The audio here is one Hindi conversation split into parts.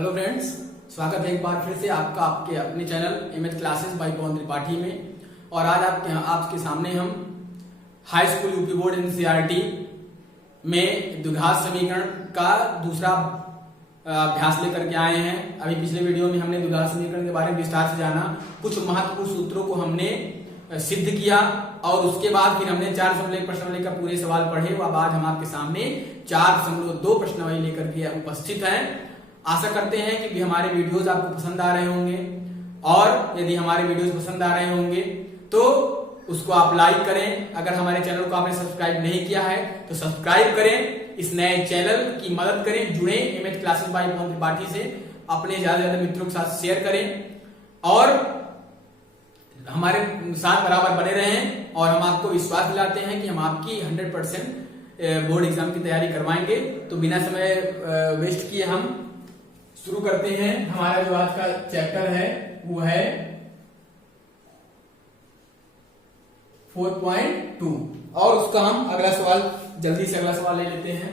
हेलो फ्रेंड्स, स्वागत है एक बार फिर से आपका आपके अपने चैनल एमएच क्लासेस बाय पवन त्रिपाठी में। और आज आपके सामने हम high school UP board NCERT में द्विघात समीकरण का दूसरा अभ्यास लेकर के आए हैं। अभी पिछले वीडियो में हमने द्विघात समीकरण के बारे में विस्तार से जाना, कुछ महत्वपूर्ण सूत्रों को हमने सिद्ध किया और उसके बाद फिर हमने 4.1 प्रश्नावली का पूरे सवाल पढ़े। अब आज हम आपके सामने 4.2 प्रश्नावली लेकर के उपस्थित हैं। आशा करते हैं कि हमारे वीडियोस आपको पसंद आ रहे होंगे और यदि हमारे वीडियोस पसंद आ रहे होंगे तो उसको आप लाइक करें। अगर हमारे चैनल को आपने सब्सक्राइब नहीं किया है तो सब्सक्राइब करें, इस नए चैनल की मदद करें, जुड़े एमएच क्लासेस बाय पवन त्रिपाठी से, अपने ज्यादा से ज्यादा मित्रों के साथ शेयर करें और हमारे साथ बराबर बने रहें। और हम आपको विश्वास दिलाते हैं कि हम आपकी 100% बोर्ड एग्जाम की तैयारी करवाएंगे। तो बिना समय वेस्ट किए हम शुरू करते हैं। हमारा जो आज का चैप्टर है वो है 4.2 और उसका हम अगला सवाल जल्दी से अगला सवाल ले लेते हैं।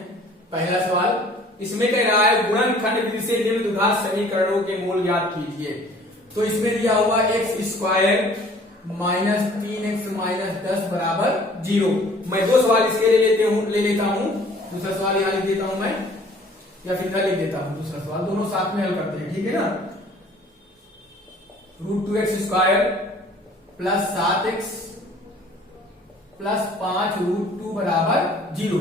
पहला सवाल इसमें कह रहा है गुणनखंड विधि से निम्न द्विघात समीकरणों के मूल ज्ञात कीजिए। तो इसमें दिया हुआ x² माइनस 3x माइनस 10 बराबर 0। मैं दो सवाल इसके ले लेता हूं। दूसरा सवाल यहां लिख देता हूं मैं, या फिर इधर लिख देता हूं दूसरा सवाल, दोनों साथ में हल करते हैं, ठीक है ना। √2x² प्लस 7x प्लस 5 √2 बराबर 0।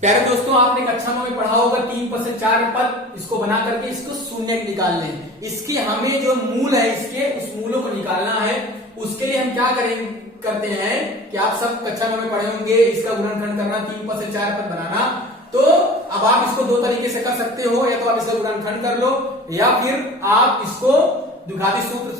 प्यारे दोस्तों, आपने कक्षा में पढ़ा होगा 3 पद से 4 पद, इसको बना करके इसको शून्य निकाल लें। इसके हमें जो मूल है इसके उस मूलों को निकालना है। उसके लिए हम क्या करते हैं कि आप सब कक्षा में पढ़े होंगे, इसका गुणनखंड करना, 3 पद से 4 पद बनाना। तो अब आप इसको दो तरीके से कर सकते हो, या तो आप इसका गुणनखंड कर लो या फिर आप इसको द्विघाती सूत्र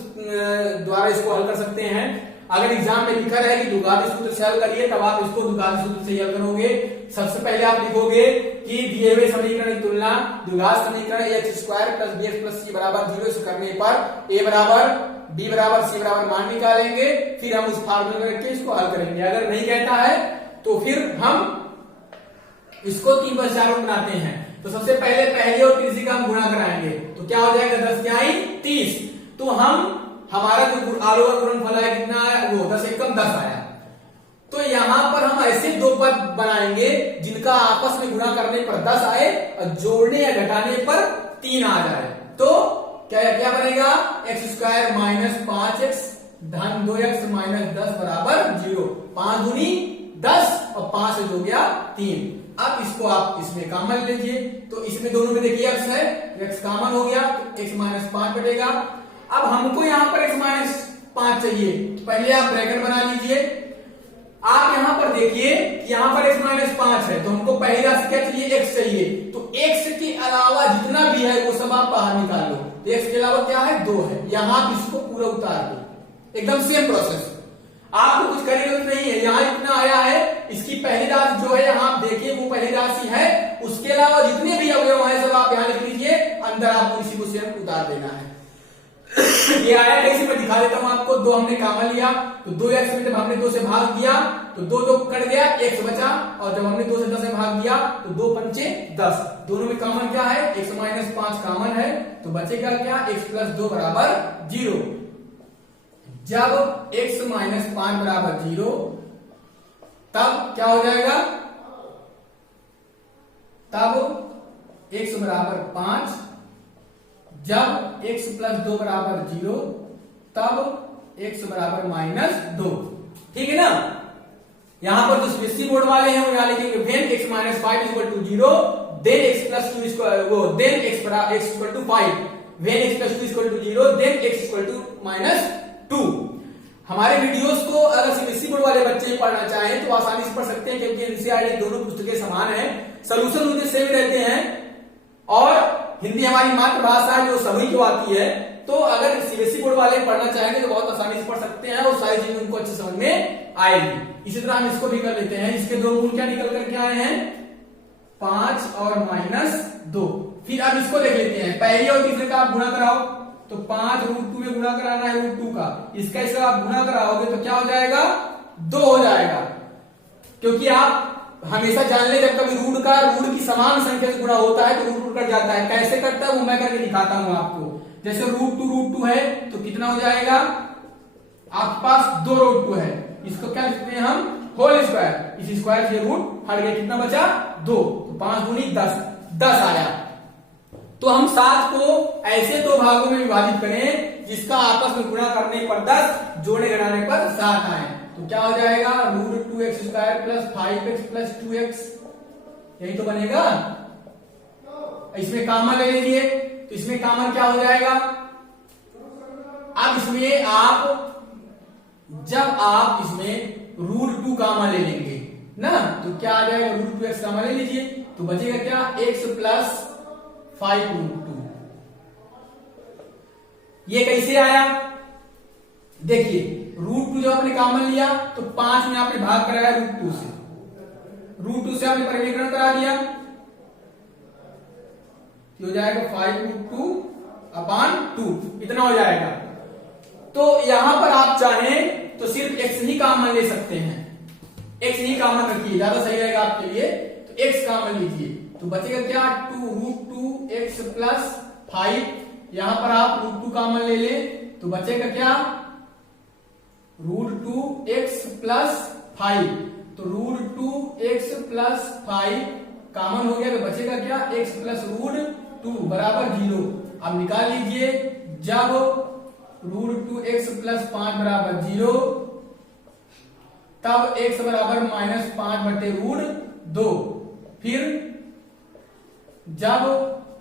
द्वारा इसको हल कर सकते हैं। अगर एग्जाम में लिखा रहे कि द्विघाती सूत्र से हल करिए तब आप इसको द्विघाती सूत्र से हल करोगे। सबसे पहले आप लिखोगे कि दिए हुए समीकरण की तुलना द्विघात समीकरण x² plus bx plus c बराबर 0 से करने पर a बराबर b बराबर c बराबर मान निकालेंगे। फिर हम उस फार्मूले में रख के इसको हल करेंगे। अगर नहीं कहता है तो फिर हम इसको 3 पर 4 बनाते हैं। तो सबसे पहले पहली और तीसरी का हम गुणा कराएंगे तो क्या हो जाएगा, 10 क्या आई 30। तो हमारा जो आरोह गुणनफल है कितना है, वो 10 एकम 10 आया। तो यहां पर हम ऐसे दो पद बनाएंगे जिनका आपस में गुणा करने पर 10 आए और जोड़ने या घटाने पर 3 आ जाए। तो क्या बनेगा, x² माइनस 5x धन 2x माइनस 10 बराबर 0। 5 दूनी 10 और 5 से हो गया 3। अब इसको आप इसमें कॉमन लीजिए। तो इसमें दोनों में देखिए x है, x कॉमन हो गया तो x माइनस 5 बटेगा। अब हमको यहां पर x माइनस 5 चाहिए, पहले आप ब्रैकेट बना लीजिए। आप यहां पर देखिए कि यहां पर x माइनस 5 है तो हमको पहली राशि क्या चाहिए, x चाहिए। तो x के अलावा जितना भी है वो सब आप बाहर निकाल लो। तो x के अलावा क्या है, 2 है। यहां आप इसको पूरा उतार दो, एकदम सेम प्रोसेस, आपको कुछ करने की जरूरत नहीं है। यहां इतना आया है, इसकी पहली राशि जो है यहां आप देखिए वो पहली राशि है, उसके अलावा जितने भी अवयव है सब आप यहां लिख लीजिए। अंदर आपको इसी को सेम उतार देना है। ये आया कैसे, मैं दिखा देता हूं आपको। 2 हमने कॉमन लिया तो 2x में जब हमने 2 से भाग दिया तो 2 कट गया, x बचा। और जब हमने 2 से 10 से भाग दिया तो 2 पंचे 10। दोनों में कॉमन क्या है, x माइनस 5 कॉमन है तो बचेगा क्या, x प्लस 2 बराबर 0। जब x माइनस 5 बराबर 0 तब क्या हो जाएगा, तब x बराबर 5। जब x प्लस 2 बराबर 0 तब x बराबर माइनस 2। ठीक है ना। यहां पर जो सीबीएसई बोर्ड वाले हैं वो यहां लिखेंगे when x minus 5 equal to 0 then x plus 2 then x equal to 5। When x plus 2 equal to 0 then x equal to minus 2। हमारे वीडियोस को अगर सीबीएसई बोर्ड वाले बच्चे पढ़ना चाहें तो आसानी से पढ़ सकते हैं, क्योंकि एनसीईआरटी दोनों पुस्तकें समान हैं, सॉल्यूशन उनके सेम रहते हैं और हिंदी हमारी मातृभाषा है जो सभी को आती है। तो अगर सीबीएसई बोर्ड वाले पढ़ना चाहेंगे तो बहुत आसानी से पढ़ सकते हैं और सारी चीजें उनको अच्छे समझ में आएगी। इसी तरह हम इसको भी कर लेते हैं। इसके दो मूल क्या निकल करके आए हैं, 5 और माइनस 2। फिर अब इसको देख लेते हैं, पहले और तीसरे का आप गुणा कराओ तो 5 √2 में गुणा कराना है √2 का, इसका इसका आप गुणा कराओगे तो क्या हो जाएगा, 2 हो जाएगा। क्योंकि आप हमेशा जान ले, जब कभी रूट की समान संख्या से गुणा होता है तो रूट कट जाता है। कैसे कटता है वो मैं करके दिखाता हूं आपको। जैसे रूट टू है तो कितना हो जाएगा, आपके पास 2 रूट 2 है, इसको क्या लिखते हैं हम, होल स्क्वायर। इस स्क्वायर से रूट हट गया, कितना बचा 2, तो 5 दूनी 10 आया। तो हम 7 को ऐसे 2 भागों में विभाजित करें जिसका आपस में गुणा करने पर 10, जोड़ने घटाने पर 7 आए, तो क्या हो जाएगा, root 2x square plus 5x plus 2x, यही तो बनेगा। इसमें कॉमन ले लीजिए, तो इसमें कॉमन क्या हो जाएगा, अब इसमें जब आप इसमें रूट 2 कॉमन ले लेंगे ना, तो क्या आ जाएगा, रूट 2x कॉमन ले लीजिए, तो बचेगा क्या, x प्लस 5 रूट 2। ये कैसे आया, देखिए रूट 2 जब आपने कॉमन लिया तो 5 में आपने भाग कराया रूट 2 से, रूट 2 से आपने परिवर्तन करा दिया, तो हो जाएगा 5 रूट 2 अपॉन 2, इतना हो जाएगा। तो यहां पर आप चाहें तो सिर्फ x ही कॉमन ले सकते हैं, x ही कॉमन रखिए, ज्यादा सही रहेगा आपके लिए, तो x कॉमन लीजिए, तो बचेगा क्या, 2 रूट 2x प्लस 5, यहां पर आप रूट 2 कॉमन ले ले तो बचेगा क्या, रूट 2x प्लस 5, तो रूट 2x प्लस 5 कॉमन हो गया, तो बचेगा क्या, x प्लस रूट 2 बराबर 0। अब निकाल लीजिए, जब रूट 2x प्लस 5 बराबर 0 तब x बराबर -5 बटे रूट 2, फिर जब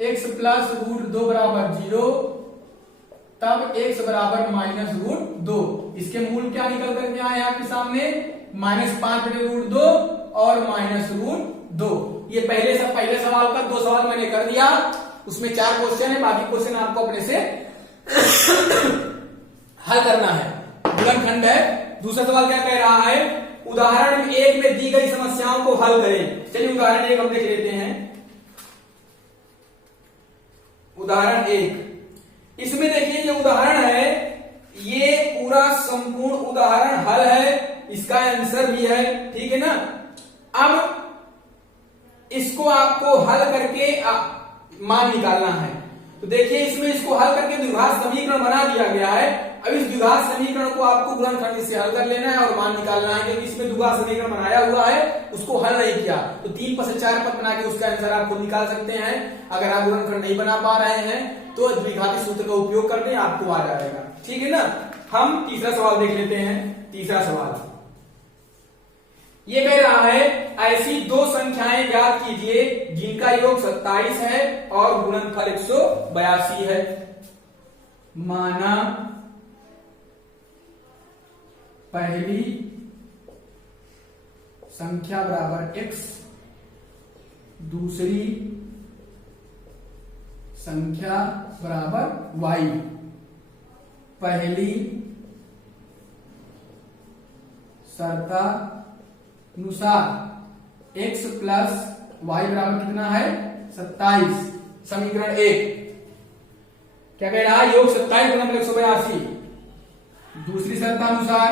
x प्लस रूट 2 बराबर 0 तब x बराबर माइनस रूट 2। इसके मूल क्या निकल करके आए आपके सामने, -5 बटे रूट 2 और माइनस रूट 2। ये पहले सवाल का 2 सवाल मैंने कर दिया, उसमें 4 क्वेश्चन है, बाकी क्वेश्चन आपको अपने से हल करना है, गुणनखंड है। दूसरा सवाल क्या कह रहा है, उदाहरण 1 में दी गई समस्याओं को हल करें। चलिए उदाहरण 1 हम देख लेते हैं। उदाहरण 1, इसमें देखिए ये उदाहरण है, ये पूरा संपूर्ण उदाहरण हल है, इसका आंसर भी है, ठीक है ना। अब इसको आपको हल करके मान निकालना है, तो देखिए इसमें इसको हल करके द्विघात समीकरण बना दिया गया है। अब इस द्विघात समीकरण को आपको गुणनखंड से हल कर लेना है और मान निकालना है, क्योंकि इसमें द्विघात समीकरण बनाया हुआ है, उसको हल नहीं किया, तो 3 पद से 4 पद बना के उसका आंसर आप खुद निकाल सकते हैं। अगर आप गुणनखंड नहीं बना पा रहे हैं तो द्विघाती सूत्र का उपयोग करके आपको आ जाएगा, ठीक है ना। हम तीसरा सवाल देख लेते हैं। तीसरा सवाल ये कह रहा है, ऐसी 2 संख्याएं ज्ञात कीजिए जिनका योग 27 है और गुणनफल 182 है। माना पहली संख्या बराबर x, दूसरी संख्या बराबर y। पहली शर्तानुसार x प्लस y बराबर कितना है, 27। समीकरण 1 क्या कह रहा है, योग 27 गुणनफल 182। दूसरी शर्तानुसार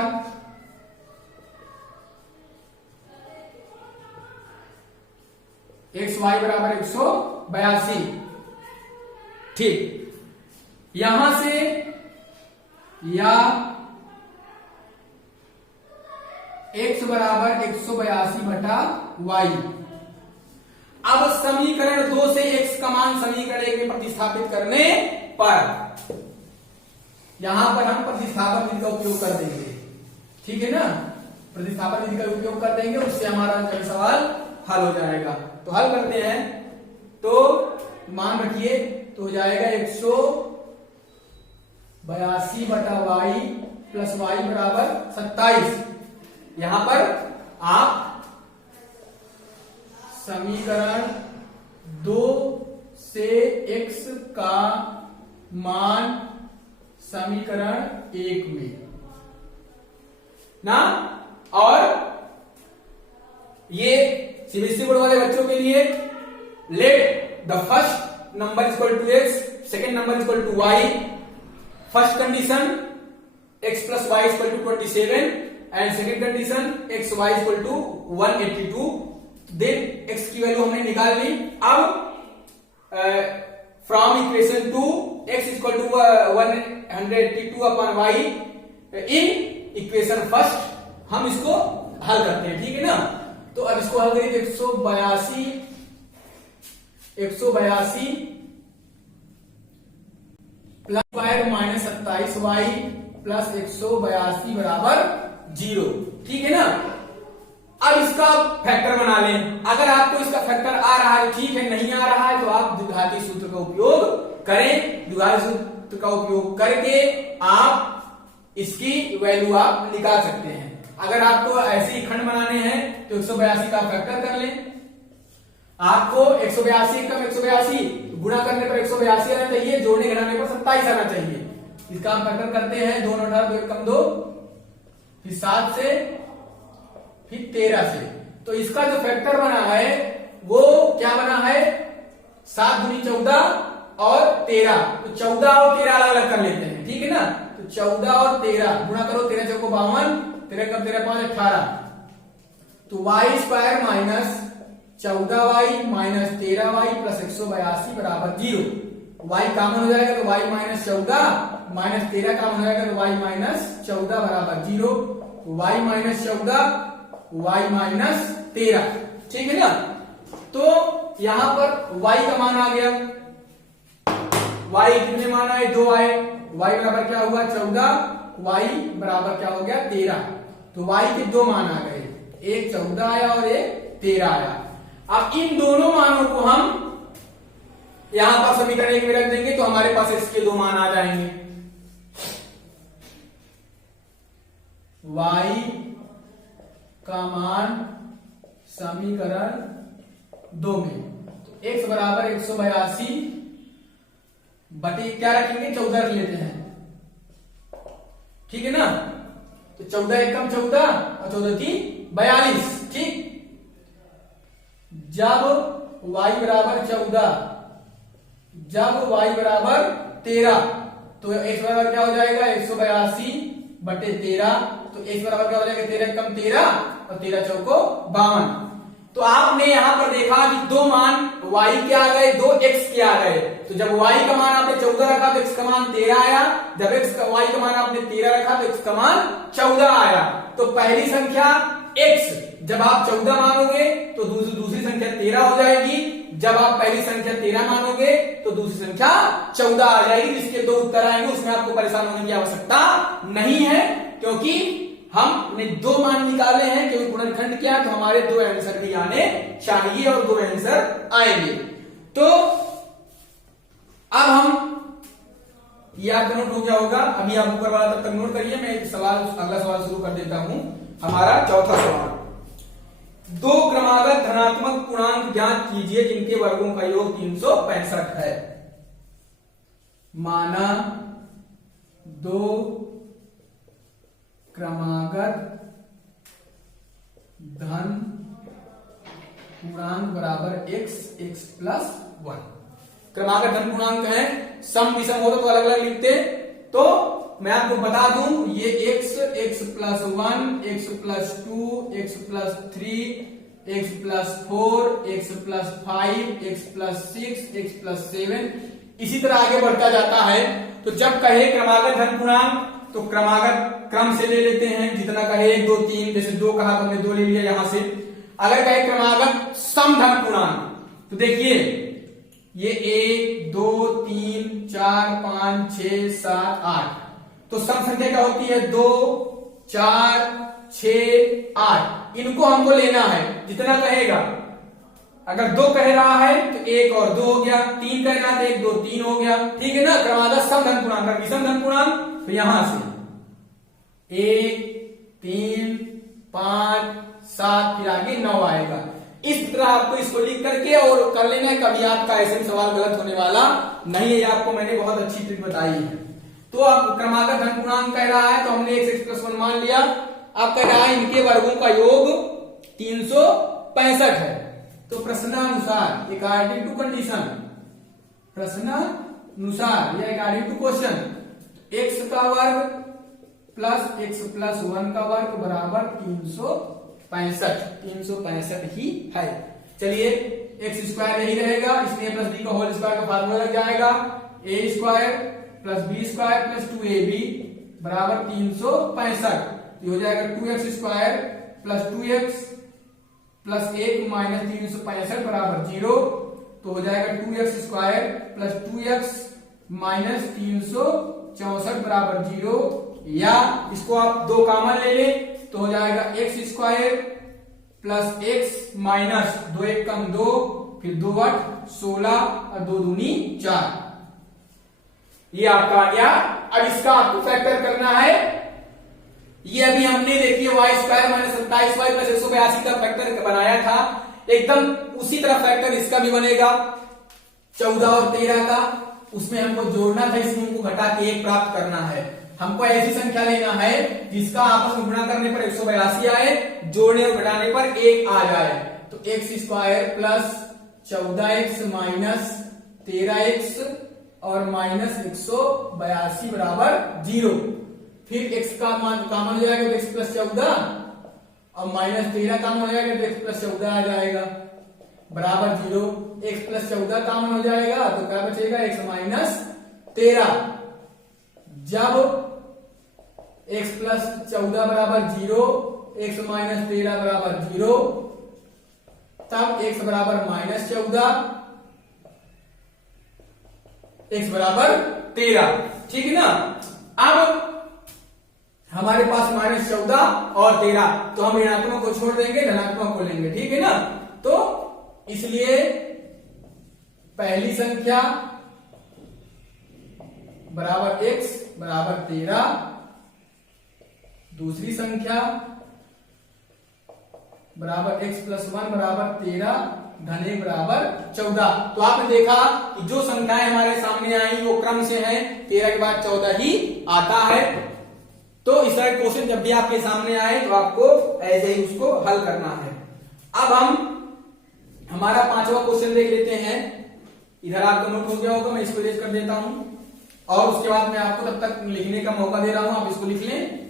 x y बराबर 182। ठीक, यहां से या x बराबर 182 बटा y। अब समीकरण 2 से x का मान समीकरण 1 में प्रतिस्थापित करने पर यहां पर हम प्रतिस्थापन विधि का उपयोग कर देंगे, ठीक है ना। प्रतिस्थापन विधि का उपयोग कर देंगे, उससे हमारा सवाल हल हो जाएगा। तो हल करते हैं, तो मान रखिए, तो हो जाएगा 182 बटा y प्लस y बराबर 27। यहां पर आप समीकरण 2 से x का मान समीकरण 1 में ना, और ये सीबीएसई बोर्ड वाले बच्चों के लिए let the first number equal to x, second number equal to y, first condition x plus y equal to 27 and second condition x y equal to 182 then x की वैल्यू हमने निकाल ली। अब from equation 2 x equal to 182 upon y in equation first हम इसको हल करते हैं, ठीक है ना। तो अब इसको हल करिए, 182 plus square minus 27y plus 182 बराबर 0, ठीक है ना। अब इसका फैक्टर बना लें। अगर आपको इसका फैक्टर आ रहा है ठीक है, नहीं आ रहा है तो आप द्विघाती सूत्र का उपयोग करें। द्विघाती सूत्र का उपयोग करके आप इसकी वैल्यू आप निकाल सकते हैं। अगर आपको ऐसे ही खंड बनाने हैं तो 182 का फैक्टर कर लें। आपको 182 कम 182 गुणा करने पर 182 आना चाहिए, जोड़ने घटाने पर 27 आना चाहिए। इसका हम फैक्टर करते हैं, 2 18 2 कम 2, फिर 7 से, फिर 13 से। तो इसका जो फैक्टर बना है वो क्या बना है, 7 दूनी 14 और 13। तो 14 और 13 अलग अलग कर लेते हैं, ठीक है ना। तो 14 और 13 गुणा करो, 13 चौको 52, 13 कम 13 5 18। तो y square minus 14y minus 13y plus 182 बराबर 0। y कॉमन हो जाएगा तो y माइनस 14 माइनस 13 कॉमन हो जाएगा तो y माइनस 14 बराबर 0। y माइनस 14 y माइनस 13, ठीक है ना। तो यहां पर y का मान आ गया, y कितने मान आए, 2 आए। y बराबर क्या हुआ 14, y बराबर क्या हो गया 13। तो y के 2 मान आ गए, एक 14 आया और एक 13 आया। अब इन दोनों मानों को हम यहां पर समीकरण 1 में रख देंगे तो हमारे पास इसके 2 मान आ जाएंगे। y का मान समीकरण 2 में, तो x बराबर 182 बटे क्या रखेंगे, 14 रख लेते हैं, ठीक है ना। तो 14 एकम 14 और 14 की 42, ठीक। जब y बराबर 14, जब y बराबर 13 तो x बराबर क्या हो जाएगा 182 बटे 13। तो x बराबर क्या हो जाएगा 13 कम 13 और 13 चौको 52। तो आपने यहां पर देखा कि 2 मान y के आ गए, 2 x के आ गए। तो जब y का मान आपने 14 रखा तो x का मान 13 आया, जब y का मान आपने 13 रखा तो x का मान 14 आया। तो पहली संख्या x जब आप 14 मानोगे तो दूसरी संख्या 13 हो जाएगी, जब आप पहली संख्या 13 मानोगे तो दूसरी संख्या 14 आ जाएगी। जिसके 2 उत्तर आएंगे उसमें आपको परेशान होने की आवश्यकता नहीं है, क्योंकि हमने 2 मान निकाले हैं, क्योंकि गुणनखंड क्या है तो हमारे 2 आंसर भी आने चाहिए और 2 आंसर आएंगे। तो अब हम ये आपका नोट हो गया होगा, अभी आप ऊपर वाला तब तक नोट करिए। मैं एक सवाल, अगला सवाल शुरू कर देता हूं। हमारा चौथा सवाल, 2 क्रमागत धनात्मक पूर्णांक ज्ञात कीजिए जिनके वर्गों का योग 365 है। माना 2 क्रमागत धन पूर्णांक बराबर x प्लस 1। क्रमागत धन पूर्णांक है, सम विषम होता तो अलग अलग लिखते। तो मैं आपको बता दूं, ये x plus 1, x plus 2, x plus 3, x plus 4, x plus 5, x plus 6, x plus 7 इसी तरह आगे बढ़ता जाता है। तो जब कहे क्रमागत धन पूर्णांक तो क्रमागत क्रम से ले लेते हैं, जितना कहे 1 2 3, जैसे 2 कहा तो हमने 2 ले लिया यहां से। अगर कहे क्रमागत सम धन पूर्णांक तो देखिए ये 1 2 3 4 5 6 7 8। तो सम संख्या क्या होती है 2 4 6 8। इनको हमको लेना है, जितना कहेगा। अगर 2 कह रहा है तो 1 और 2 हो गया, 3 कह रहा है तो 1 2 3 हो गया, ठीक है ना। क्रमागत सम धन पूर्णांक, विषम धन पूर्णांक तो यहां से 1 3 5 7 फिर आगे 9 आएगा। इस तरह आपको इसको लिख करके और कर लेना है, कभी आपका ऐसे सवाल गलत होने वाला नहीं है। आपको मैंने बहुत अच्छी ट्रिक बताई है। तो अब क्रमागत धन पूर्णांक कह रहा है तो हमने x प्लस 1 मान लिया। अब कह रहा है इनके वर्गों का योग 365 है। तो प्रश्नानुसार अकॉर्डिंग टू कंडीशन, प्रश्नानुसार या अकॉर्डिंग टू क्वेश्चन, x का वर्ग प्लस x प्लस 1 का वर्ग बराबर 365 365 ही है। चलिए एक्स स्क्वायर यही रहेगा, इसलिए प्लस बी का होल स्क्वायर का फार्मूला लग जाएगा, a square plus b square plus 2ab बराबर 365। ये हो जाएगा 2x square plus 2x plus 1 minus 365 बराबर 0। तो हो जाएगा 2x square plus 2x minus 364 बराबर 0, या इसको आप दो कॉमन ले लें तो हो जाएगा x square plus x minus 2 1 कम 2, फिर 2 8 16 और 2 दूनी 4। ये आपका आ गया। अब इसका आपको फैक्टर करना है। ये अभी हमने देखिए Y square minus 27y plus 182 का फैक्टर बनाया था, एकदम उसी तरह फैक्टर इसका भी बनेगा 14 और 13 का। उसमें हमको जोड़ना था, इसमें हमको घटा के 1 प्राप्त करना है। हमको ऐसी संख्या लेना है जिसका आपस में गुणा करने पर 182 आए, जोड़ने और घटाने पर 1 आ जाए। तो x square plus 14x minus 13x और माइनस 182 बराबर 0। फिर x का मान कॉमन हो जाएगा तो x प्लस 14 और माइनस 13 कॉमन हो जाएगा तो x प्लस 14 आ जाएगा बराबर 0। x प्लस 14 कॉमन हो जाएगा तो क्या बचेगा, x माइनस 13। जब x प्लस 14 बराबर 0, x माइनस 13 बराबर 0, तब x बराबर माइनस 14, x बराबर 13। ठीक है ना। अब हमारे पास माइनस 14 और 13, तो हम ऋणात्मक को छोड़ देंगे, धनात्मक को लेंगे। ठीक है ना। तो इसलिए पहली संख्या बराबर x बराबर 13, दूसरी संख्या बराबर x प्लस 1 बराबर 13 धन 1 बराबर 14। तो आपने देखा कि जो संख्याएं हमारे सामने आई वो क्रम से हैं, 13 के बाद 14 ही आता है। तो इस तरह क्वेश्चन जब भी आपके सामने आए तो आपको ऐसे ही उसको हल करना है। अब हम हमारा 5वां क्वेश्चन देख लेते हैं। इधर आपको नोट हो गया होगा, मैं इसको रेज कर देता हूं और उसके बाद मैं आपको तब तक लिखने का मौका दे रहा हूं, आप इसको लिख लें।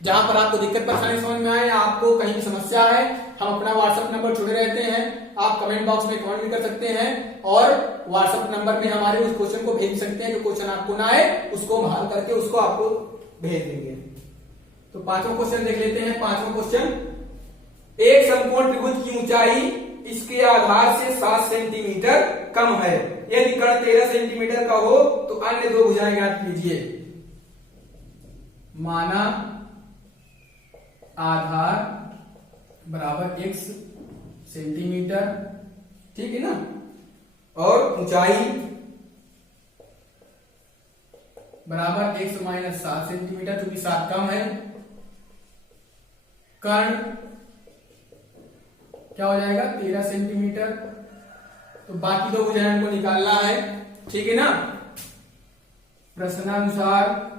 जहां पर आपको दिक्कत परेशानी समझ में आए, आपको कहीं भी समस्या है, हम अपना व्हाट्सएप नंबर जुड़े रहते हैं, आप कमेंट बॉक्स में कमेंट भी कर सकते हैं और व्हाट्सएप नंबर पे हमारे उस क्वेश्चन को भेज सकते हैं। जो क्वेश्चन आपको ना आए उसको हम हल करके उसको आपको भेज देंगे। तो 5वां क्वेश्चन देख लेते हैं। 5वां क्वेश्चन, एक समकोण त्रिभुज की ऊंचाई इसके आधार से 7 सेंटीमीटर कम है। यदि कर्ण 13 सेंटीमीटर का हो तो अन्य दो भुजाएं ज्ञात कीजिए। माना आधार बराबर x सेंटीमीटर, ठीक है ना, और ऊंचाई बराबर x माइनस 7 सेंटीमीटर, क्योंकि 7 कम है। कर्ण क्या हो जाएगा 13 सेंटीमीटर। तो बाकी दो भुजाएं को निकालना है, ठीक है ना। प्रश्नानुसार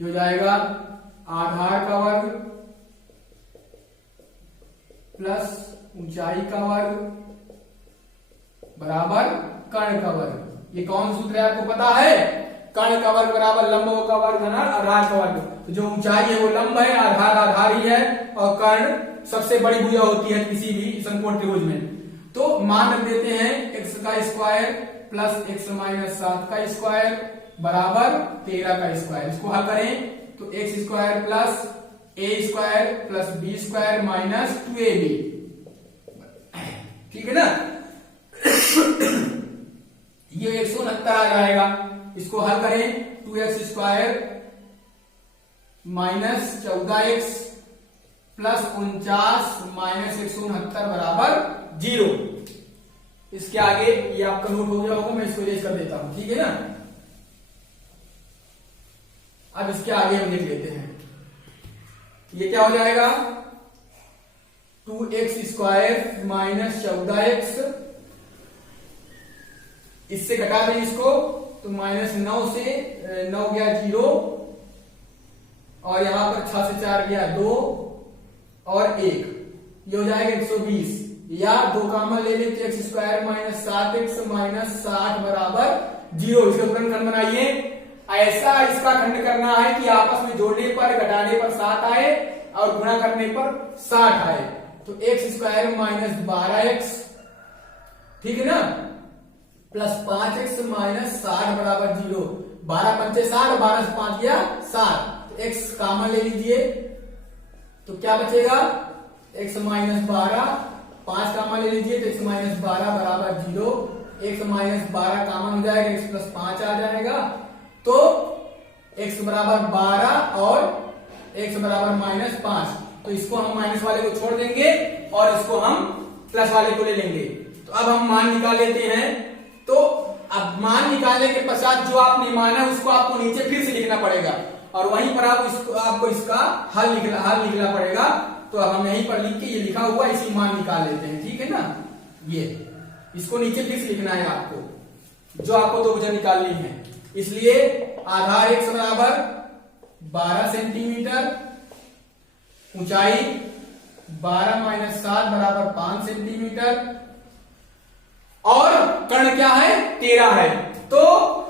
हो जाएगा आधार का वर्ग प्लस ऊंचाई का वर्ग बराबर कर्ण का वर्ग। ये कौन सूत्र है आपको पता है? कर्ण का वर्ग बराबर लंब का वर्ग धना आधार का वर्ग। तो जो ऊंचाई है वो लंब है, आधार आधार ही है, और कर्ण सबसे बड़ी भुजा होती है किसी भी समकोण त्रिभुज में। तो मान रख देते हैं x का स्क्वायर प्लस x माइनस 7 का स्क्वायर बराबर 13 का स्क्वायर। इसको हल करें तो x square plus a square plus b square minus 2ab, ठीक है ना। ये 169 आ जाएगा। इसको हल करें 2x square minus 14x plus 49 minus 169 बराबर 0। इसके आगे ये आपका नोट हो गया होगा, मैं इसको इरेज कर देता हूं, ठीक है ना। अब इसके आगे हम देख लेते हैं। ये क्या हो जाएगा 2x स्क्वायर माइनस 14x, इससे घटा दें इसको तो माइनस 9 से 9 गया 0, और यहां पर 6 से 4 गया 2 और 1, ये हो जाएगा 120। या दो कॉमन ले लेते x square minus 7x minus 60 बराबर 0। इसका उत्तरखंड बनाइए ऐसा इसका खंड करना है कि आपस में जोड़ने पर घटाने पर 7 आए और गुणा करने पर 60 आए। तो x² माइनस 12x, ठीक है ना, प्लस 5x माइनस 60 बराबर 0। 12 पंचे 60, 12 से 5 गया 7, तो x कॉमन ले लीजिए, तो क्या बचेगा x माइनस 12, 5 कॉमन ले लीजिए तो x माइनस 12 बराबर 0। x माइनस 12 कॉमन हो जाएगा, x प्लस 5 आ जाएगा, तो x बराबर 12 और x बराबर माइनस 5। तो इसको हम माइनस वाले को छोड़ देंगे और इसको हम प्लस वाले को ले लेंगे। तो अब हम मान निकाल लेते हैं। तो अब मान निकालने के पश्चात जो आपने माना है उसको आपको नीचे फिर से लिखना पड़ेगा और वहीं पर आपको इसका हल निकला पड़ेगा। तो अब हम यहीं पर लिख के ये लिखा हुआ इसी मान निकाल लेते हैं, ठीक है ना। ये इसको नीचे फिर से लिखना है आपको, जो आपको दो भुजा निकालनी है। इसलिए आधार x बराबर 12 सेंटीमीटर, ऊंचाई 12 माइनस 7 बराबर 5 सेंटीमीटर और कर्ण क्या है 13 है। तो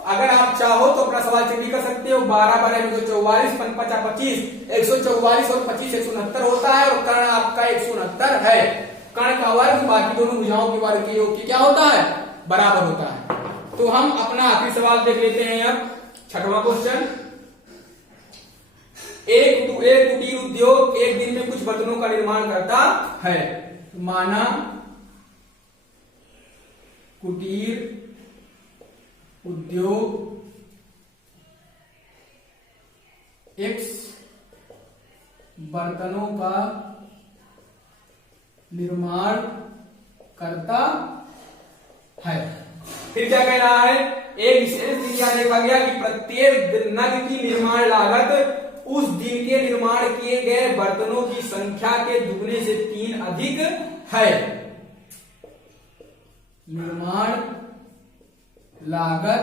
अगर आप चाहो तो अपना सवाल चेक भी कर सकते हो। 12 12 144, 5 5 25, 144 और 25 169 होता है और कर्ण आपका 169 है। कर्ण का वर्ग बाकी दोनों भुजाओं के वर्ग के योग के क्या होता है, बराबर होता है। तो हम अपना आखिरी सवाल देख लेते हैं। अब 6वां क्वेश्चन, एक कुटीर उद्योग एक दिन में कुछ बर्तनों का निर्माण करता है। माना कुटीर उद्योग x बर्तनों का निर्माण करता है। फिर क्या कह रहा है, एक विशेष दिन यह देखा गया कि प्रत्येक नग की निर्माण लागत उस दिन के निर्माण किए गए बर्तनों की संख्या के दुगने से 3 अधिक है। निर्माण लागत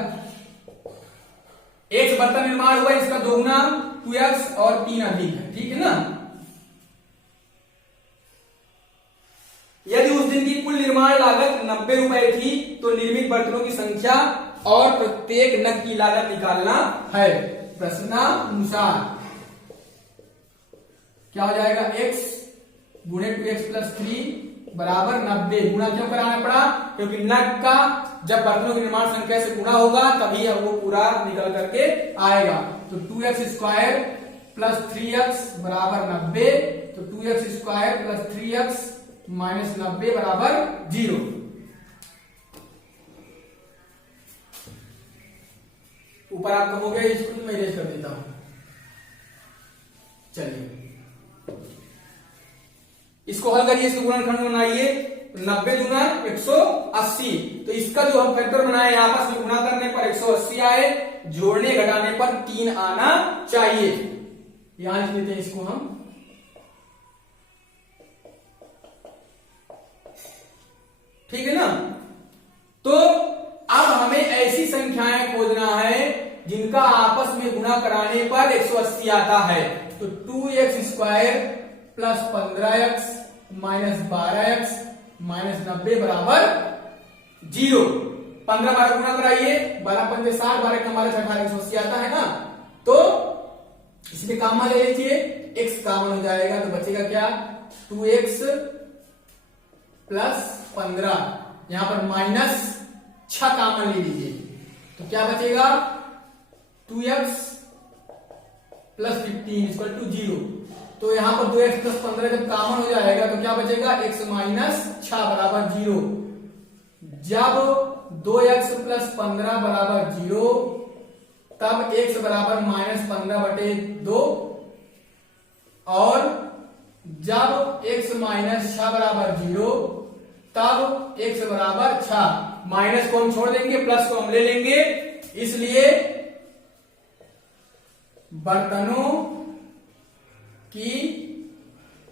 एक बर्तन निर्माण हुआ, इसका दोगुना 2x और 3 अधिक है, ठीक है ना। यदि उस दिन की कुल निर्माण लागत 90 रुपए थी तो निर्मित बर्तनों की संख्या और प्रत्येक नग की लागत निकालना है। प्रश्नानुसार क्या हो जाएगा, x गुणे 2x प्लस 3 बराबर 90। गुणा क्यों कराना पड़ा, क्योंकि नग का जब बर्तनों की निर्माण संख्या से गुणा होगा तभी वो पूरा निकल करके आएगा। तो 2x² प्लस 3x बराबर 90। तो 2x² प्लस 3x माइनस 90 बराबर 0। ऊपर आप कहोगे इसको मैं इरेज कर देता हूं। चलिए इसको हल करिए, इसको गुणनखंड बनाइए। 90 गुना 180, तो इसका जो हम फैक्टर बनाए आपस में गुणा करने पर 180 आए, जोड़ने घटाने पर 3 आना चाहिए। यहां लिख लेते हैं इसको हम। ठीक है ना। तो अब हमें ऐसी संख्याएं खोजना है जिनका आपस में गुणा कराने पर 180 आता है। तो 2x² plus 15x minus 12x minus 90 बराबर 0। 15 12 गुणा कराइए, 12 पंजे 60, 12 का हमारा 180 आता है ना। तो इसमें कॉमन ले लीजिए, x कॉमन हो जाएगा तो बचेगा क्या, 2x प्लस 15, यहां पर माइनस 6 कॉमन ले लीजिए तो क्या बचेगा, 2x प्लस 15 इक्वल टू 0। तो यहां पर 2x प्लस 15 जब कॉमन हो जाएगा तो क्या बचेगा, x माइनस 6 बराबर 0। जब 2x प्लस 15 बराबर 0 तब x बराबर माइनस 15/2 और जब x माइनस 6 बराबर 0 तब x बराबर 6। माइनस को हम छोड़ देंगे, प्लस को हम ले लेंगे। इसलिए बर्तनों की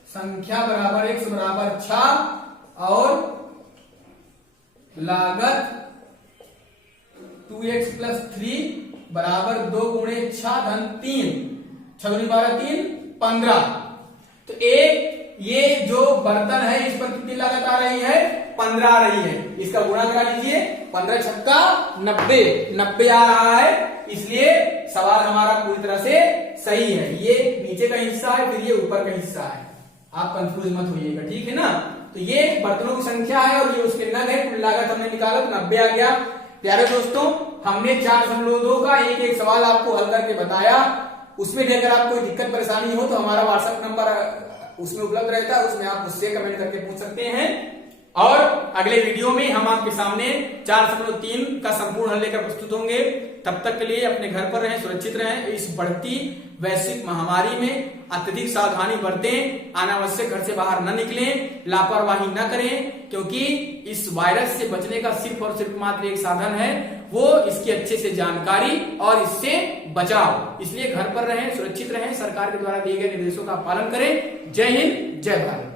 संख्या बराबर x बराबर 6 और लागत 2x प्लस 3 बराबर 2 गुणे 6 धन 3, 6 गुणे 12 3 15। तो एक ये जो बर्तन है इस पर कितनी लागत आ रही है? 15 आ रही है। इसका गुणा करा लीजिए, 15 छक्का 90 आ रहा है। इसलिए सवाल हमारा पूरी तरह से सही है। ये नीचे का हिस्सा है, फिर ये ऊपर का हिस्सा है। आप कंफ्यूज मत होइएगा, ठीक है ना। तो ये बर्तनों की संख्या है और ये उसके नग है। कुल लागत हमने निकाला तो 90 आ गया। प्यारे दोस्तों, हमने 4.2 का एक एक सवाल आपको हल करके बताया। उसमें भी अगर आपको कोई दिक्कत परेशानी हो तो हमारा व्हाट्सएप नंबर उसमें उपलब्ध रहता है, उसमें आप उससे कमेंट करके पूछ सकते हैं। और अगले वीडियो में हम आपके सामने 4.3 का संपूर्ण हल लेकर प्रस्तुत होंगे। तब तक के लिए अपने घर पर रहें, सुरक्षित रहें। इस बढ़ती वैश्विक महामारी में अत्यधिक सावधानी बरतें, अनावश्यक घर से बाहर न निकलें, लापरवाही न करें, क्योंकि इस वायरस से बचने का सिर्फ और सिर्फ मात्र एक साधन है, वो इसकी अच्छे से जानकारी और इससे बचाव। इसलिए घर पर रहें, सुरक्षित रहें, सरकार के द्वारा दिए गए निर्देशों का पालन करें। जय हिंद, जय भारत।